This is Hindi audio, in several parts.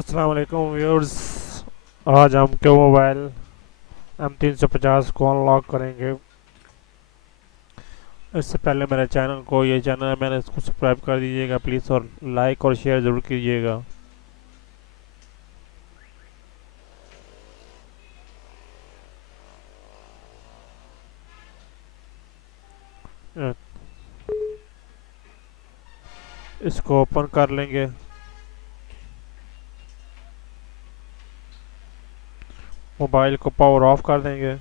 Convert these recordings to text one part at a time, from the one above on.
अस्सलाम वालेकुम व्यूअर्स। आज हम क्यों मोबाइल M350 को अनलॉक करेंगे। इससे पहले मेरे चैनल को, ये चैनल है मैंने इसको सब्सक्राइब कर दीजिएगा प्लीज़, और लाइक और शेयर ज़रूर कीजिएगा। अ, इसको ओपन कर लेंगे। मोबाइल को पावर ऑफ कर देंगे।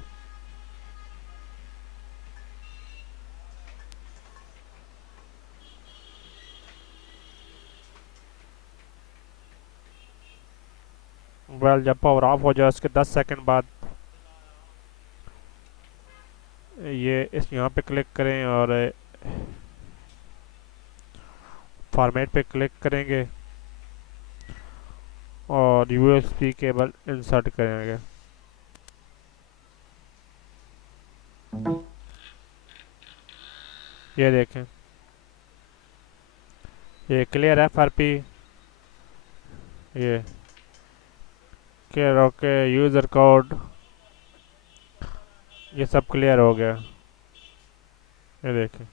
मोबाइल जब पावर ऑफ हो जाए उसके 10 सेकंड बाद ये इस यहाँ पे क्लिक करें और फॉर्मेट पे क्लिक करेंगे और USB केबल इंसर्ट करेंगे। ये देखें, ये क्लियर FRP, ये क्लियर ओके, यूज़र कोड, ये सब क्लियर हो गया। ये देखें,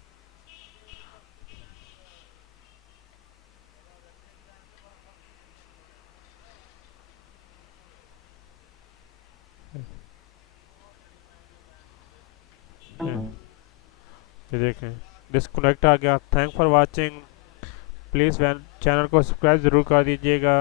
ये देखें डिस्कनेक्ट आ गया। Thank for watching. Please channel को सब्सक्राइब ज़रूर कर दीजिएगा।